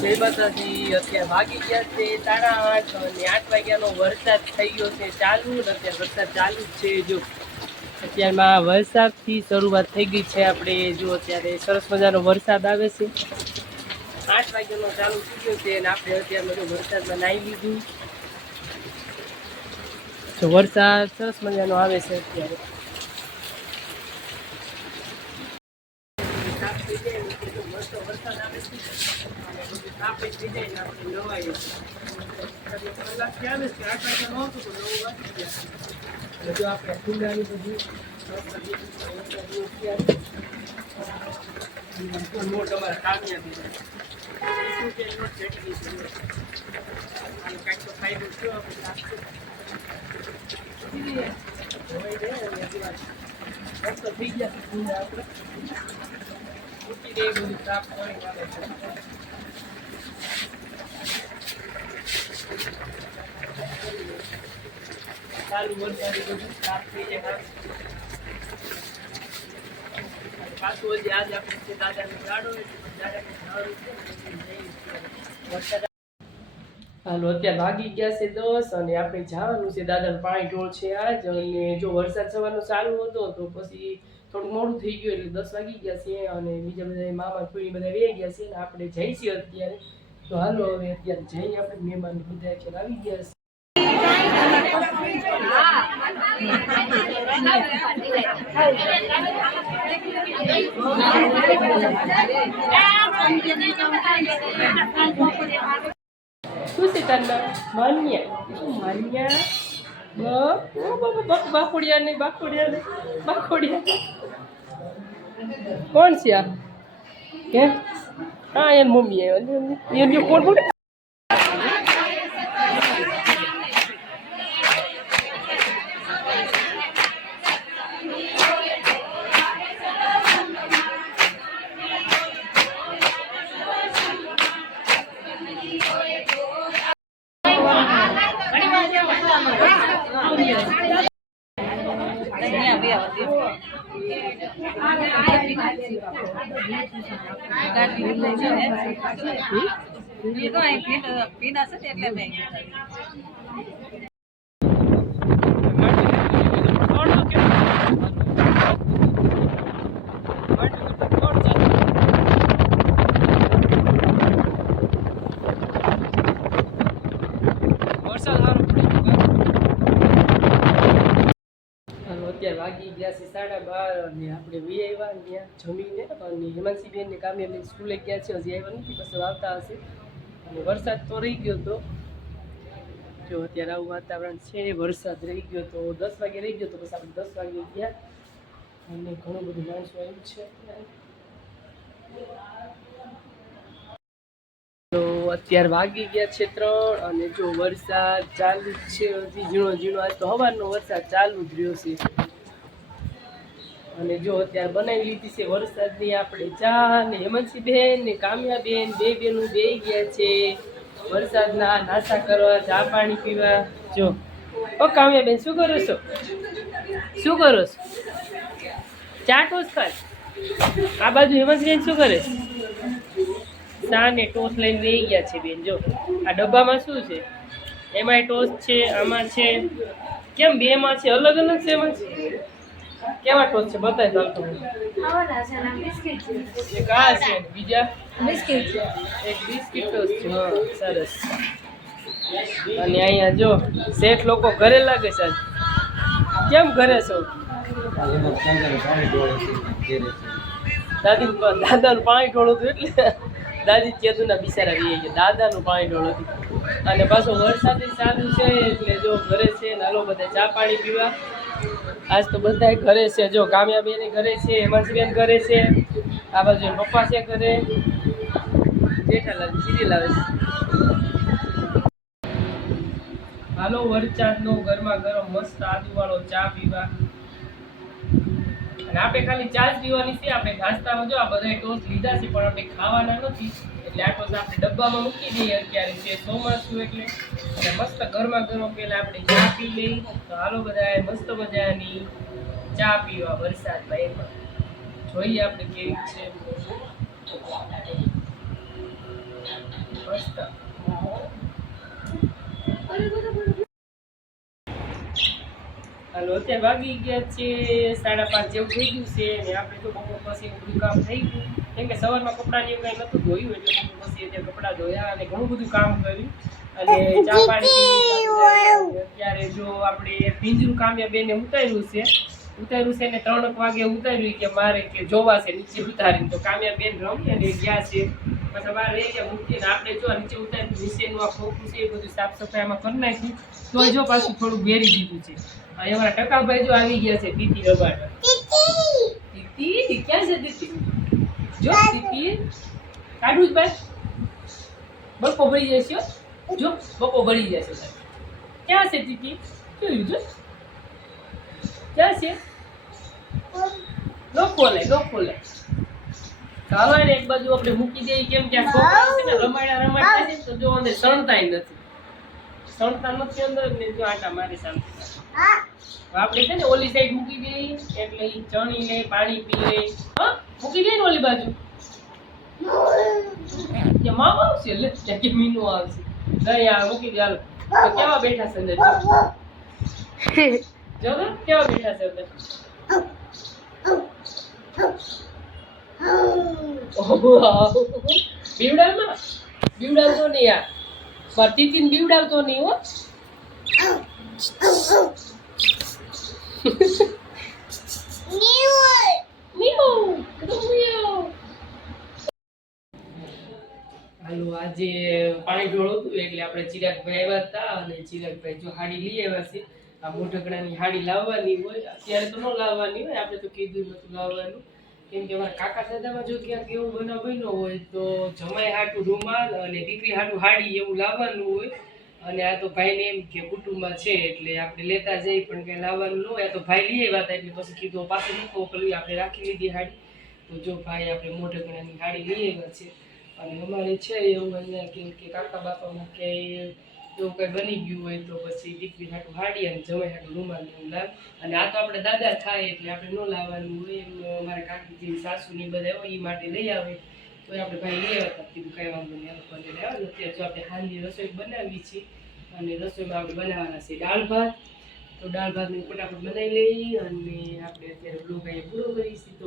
જય માતાજી। અત્યારે વાગી ગયા છે 8:30 અને 8 વાગ્યાનો વરસાદ થઈ ગયો છે ચાલુ। અત્યારે વરસાદ ચાલુ જ છે। જો અત્યારમાં વરસાદથી શરૂઆત થઈ ગઈ છે આપણે। જો અત્યારે સરસ મજાનો વરસાદ આવે છે। 8 વાગ્યાનો ચાલુ થઈ ગયો છે અને આપણે અત્યારમાં જો વરસાદમાં નાહી લીધું। તો વરસાદ સરસ મજાનો આવે છે અત્યારે। વરસાદ આવે છે આપણે થઈ જાય ને આપણે નવાઈએ કલાકથી આવે છે 8 વાગ્યા નહોતું તો 9 વાગી ગયા। અને જો આપણે ફૂલાની બધું નોટ અમારા કામયાબી નોટ જેટલી છે અને કાંઈક તો ફાયદો થયો આપણે થઈ ગયા આપણે બધું સાફ કરી આવે છે। ચાલુ વરસાદી બધું સાફ થઈ જાય। પાછું હજી આજે આપણે દાદાને ગાડો વરસાદ હાલો અત્યારે વાગી ગયા છે 10 અને આપણે જવાનું છે દાદાનું પાણી ઢોળ છે આજ। અને જો વરસાદ સવારનો ચાલુ હતો તો પછી થોડું મોડું થઈ ગયું એટલે 10 વાગી ગયા છે અને બીજા બધા મામા ફૂઈ બધા વહી ગયા છે ને આપણે જઈશું અત્યારે। તો હાલો હવે અત્યારે જઈએ આપણે મહેમાન બધા અત્યારે આવી ગયા છે। શું છે તારા માન્યા બાખોડિયા ને કોણ છે આ કે હા એન મમ્મી આવ્યો કોણ બોલે વાગી ગયા છે 12:30 અને આપણે વી આવ્યા ત્યાં જમીને અને હેમાંસીબેન ને કામ્યાબેન સ્કૂલે ગયા છે હજી આવ્યા નથી પછી આવતા હશે અને વરસાદ તો રહી ગયો તો જો અત્યારે આવું વાતાવરણ છે વરસાદ રહી ગયો તો 10 વાગે રહી ગયો તો પછી આપણે 10 વાગે ગયા અને ઘણું બધું માણસો આવ્યું છે। તો અત્યારે વાગી ગયા છે 3 અને જો વરસાદ ચાલુ જ છે હજી ઝીણો ઝીણો આજ તો હવારનો વરસાદ ચાલુ જ રહ્યો છે। અને જો અત્યારે બનાવી લીધી છે વરસાદની આપણે ચા ને હેમાંસીબેન ને કામ્યાબેન બે બેનું બે ગયા છે વરસાદના નાસ્તા કરવા ચા પાણી પીવા। જો ઓ કામ્યાબેન શું કરો છો ચા ટોસ ખાય આ બાજુ હેમાંસીબેન શું કરે ચા ને ટોસ લઈને વહી ગયા છે બેન। જો આ ડબ્બામાં શું છે એમાંય ટોસ છે આમાં છે કેમ બેમાં છે અલગ અલગ છે એમાં કેવા ટોસ છે બતાય ચાલતો એક આ છે બીજા એક બિસ્કિટ ટોસ છે સરસ। અને અહીંયા જો શેઠ લોકો ઘરે લાગે છે કેમ ઘરે છો દાદાનું પાણી ઢોળું હતું એટલે દાદી કેદુના બિચારા વી ગયા દાદાનું પાણી ઢોળું હતું અને પાછો વરસાદ ચાલુ છે એટલે જો ઘરે છે નાલો બધા ચા પાણી પીવા। આજ તો બધા ઘરે છે જો કામ્યાબેન ઘરે છે હેમાંસીબેન ઘરે છે આ બાજુ પપ્પા છે ઘરે જેઠાલાલ સિરિયલ આવે છે। હાલો વરસાદનો ગરમા ગરમ મસ્ત આદુવાળો ચા પીવા અને આપણે ખાલી ચા જ પીવાની છે। આપણે નાસ્તામાં જો આ બધા ટોસ લીધા છે પણ આપણે ખાવાના નથી એટલે આ ટોસ આપણે ડબ્બામાં મૂકી દઈએ અત્યારે છે ચોમાસું એટલે અને મસ્ત ગરમા ગરમ પેલા આપણે ચા પી લઈ। તો હાલો બધા મસ્ત મજાની ચા પીવા વરસાદમાં એમાં જોઈએ આપણે કેવી છે। હાલો, અત્યારે વાગી ગયા છે 5:30 જેવું થઈ ગયું છે અને આપણે તો બપોર પછી બધું કામ થઈ ગયું કેમ કે સવારમાં કપડાં એવું કાંઈ નહોતું ધોયું એટલે બપોર પછી અત્યારે કપડાં ધોયા અને ઘણું બધું કામ કર્યું અને ચા પાણી પી અત્યારે જો આપણે પિંજરું કામ્યા બેને ઉતાર્યું છે ને 3 વાગે ઉતાર્યું કે મારે કે જોવા છે નીચે ઉતારીને તો કામ્યા બેન રમી અને ગયા છે પછી બહાર રહી ગયા મૂકીને આપણે જો નીચે ઉતાર્યું નીચેનું આ ખોખું છે એ બધું સાફ સફાઈમાં કરી નાખ્યું તો જો પાછું થોડું ઘેરી દીધું છે અને અમારા ટકાભાઈ જો આવી ગયા છે દીદી રબાડ દીદી ક્યાં છે દીદી જો દીદી કાઢું જ ભાઈ બપો ભરી જશે જો બપો ભરી જશે ક્યાં છે દીદી જોયું જો ક્યાં છે નો ખોલે ચાલો ને એક બાજુ આપણે મૂકી દઈએ કેમ કે આ છોકરા છે ને રમાડ્યા છે તો જો અંદર સણતા નથી અંદર ને જો આટા મારી સામે આપણે છે ને ઓલી સાઈડ મૂકી દઈએ એટલે ઈ ચણી લે પાણી પી લે હા મૂકી દઈએ ને ઓલી બાજુ કે મામા આવશે લે કે મીનુ આવશે નહીં આ મૂકી દે હાલો તો કેવા બેઠા છે અંદર જો કેવા બેઠા છે અંદર બીવડાવતો નહીં યાર તીતીને બીવડાવતો નહીં હો હાલો આજે પાણી ઢોળ હતું એટલે આપણે ચિરાગભાઈ આવ્યા હતા અને ચિરાગભાઈ જો હાડી લઈ આવ્યા છે આ મોઢકડાની હાડી લાવવાની હોય અત્યારે તો ન લાવવાની હોય આપણે તો કીધું નતું લાવવાનું કેમ કે અમારા કાકા દાદામાં જો ક્યાંક એવું બનાવ બન્યો હોય તો જમાઈ હાટું રૂમાલ અને દીકરી હાટું હાડી એવું લાવવાનું હોય અને આ તો ભાઈને એમ કે કુટુંબમાં છે એટલે આપણે લેતા જઈ પણ કંઈ લાવવાનું ન હોય આ તો ભાઈ લઈ આવ્યા હતા એટલે પછી કીધું પાછું મૂકો પેલી આપણે રાખી લીધી હાડી તો જો ભાઈ આપણે મોઢકડાની હાડી લઈ આવ્યા છે અને અમારે છે એવું અહીંયા કેમ કે કાકા બાપામાં કે એવું કંઈ બની ગયું હોય તો પછી દીકરી હાટું હાડી અને જમાઈ હાટું રૂમાલ એવું લાવ અને આ તો આપણે દાદા થાય એટલે આપણે ન લાવવાનું હોય એમ અમારા કાકી જેવી સાસુની બધા હોય એ માટે લઈ આવે તો આપણે ભાઈ લઈ આવતા કીધું કાંઈ વાંધો નહીં આ લોકોને લેવાનું અત્યારે જો આપણે હાલની રસોઈ બનાવી છે અને રસોઈમાં આપણે બનાવવાના છે દાળ ભાત તો દાળ ભાતને ફટાફટ બનાવી લઈએ અને આપણે અત્યારે બ્લોગ અહીંયા પૂરો કરીશું તો